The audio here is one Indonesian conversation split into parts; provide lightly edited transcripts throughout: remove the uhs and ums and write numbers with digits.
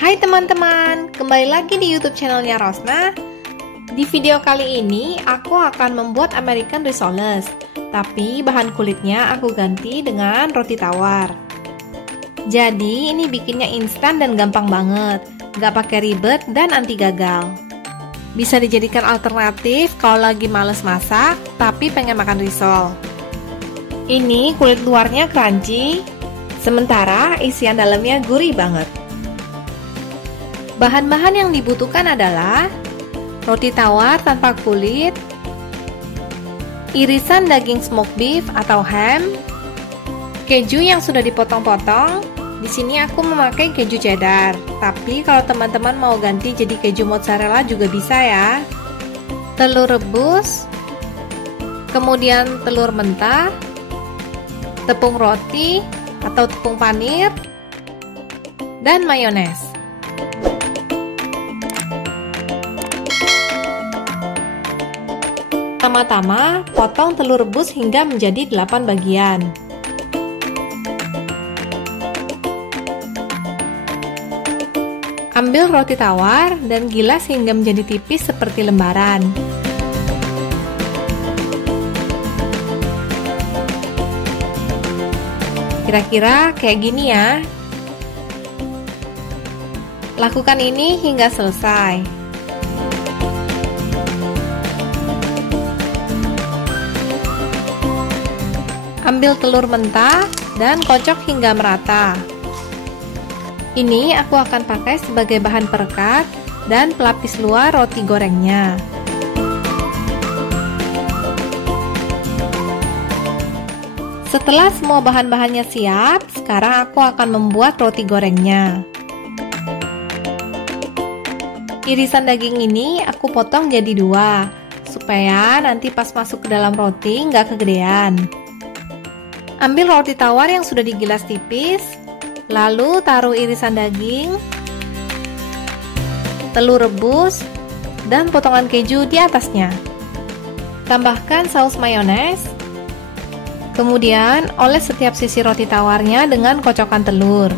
Hai teman-teman, kembali lagi di YouTube channelnya Rosna. Di video kali ini aku akan membuat American Rissoles, tapi bahan kulitnya aku ganti dengan roti tawar. Jadi ini bikinnya instan dan gampang banget, gak pakai ribet dan anti gagal. Bisa dijadikan alternatif kalau lagi males masak tapi pengen makan risol. Ini kulit luarnya crunchy, sementara isian dalamnya gurih banget. Bahan-bahan yang dibutuhkan adalah roti tawar tanpa kulit, irisan daging smoked beef atau ham, keju yang sudah dipotong-potong. Di sini aku memakai keju cheddar, tapi kalau teman-teman mau ganti jadi keju mozzarella juga bisa ya. Telur rebus, kemudian telur mentah, tepung roti atau tepung panir, dan mayones. Pertama-tama, potong telur rebus hingga menjadi 8 bagian. Ambil roti tawar dan gilas hingga menjadi tipis seperti lembaran. Kira-kira kayak gini ya. Lakukan ini hingga selesai. Ambil telur mentah dan kocok hingga merata. Ini aku akan pakai sebagai bahan perekat dan pelapis luar roti gorengnya. Setelah semua bahan-bahannya siap, sekarang aku akan membuat roti gorengnya. Irisan daging ini aku potong jadi 2, supaya nanti pas masuk ke dalam roti nggak kegedean. Ambil roti tawar yang sudah digilas tipis, lalu taruh irisan daging, telur rebus, dan potongan keju di atasnya. Tambahkan saus mayones, kemudian oles setiap sisi roti tawarnya dengan kocokan telur.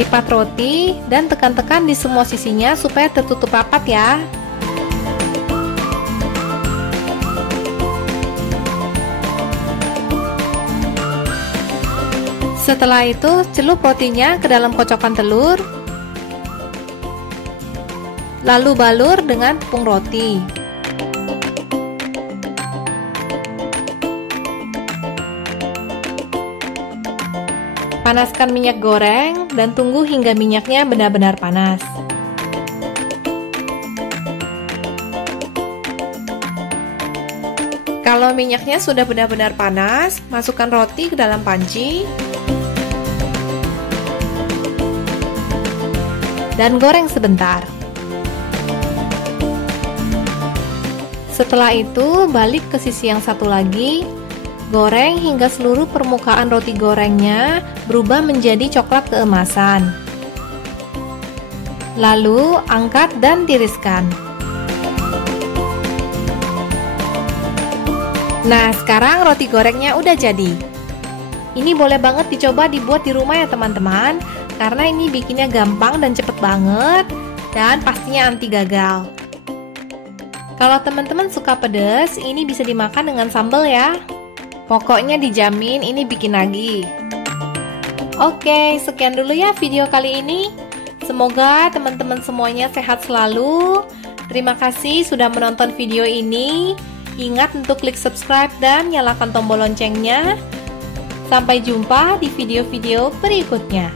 Lipat roti dan tekan-tekan di semua sisinya supaya tertutup rapat ya. Setelah itu, celup rotinya ke dalam kocokan telur, lalu balur dengan tepung roti. Panaskan minyak goreng dan tunggu hingga minyaknya benar-benar panas. Kalau minyaknya sudah benar-benar panas, masukkan roti ke dalam panci dan goreng sebentar. Setelah itu, balik ke sisi yang satu lagi, goreng hingga seluruh permukaan roti gorengnya berubah menjadi coklat keemasan. Lalu, angkat dan tiriskan. Nah, sekarang roti gorengnya udah jadi. Ini boleh banget dicoba dibuat di rumah ya teman-teman, karena ini bikinnya gampang dan cepet banget, dan pastinya anti gagal. Kalau teman-teman suka pedas, ini bisa dimakan dengan sambal ya. Pokoknya dijamin ini bikin nagih. Oke, sekian dulu ya video kali ini. Semoga teman-teman semuanya sehat selalu. Terima kasih sudah menonton video ini. Ingat untuk klik subscribe dan nyalakan tombol loncengnya. Sampai jumpa di video-video berikutnya.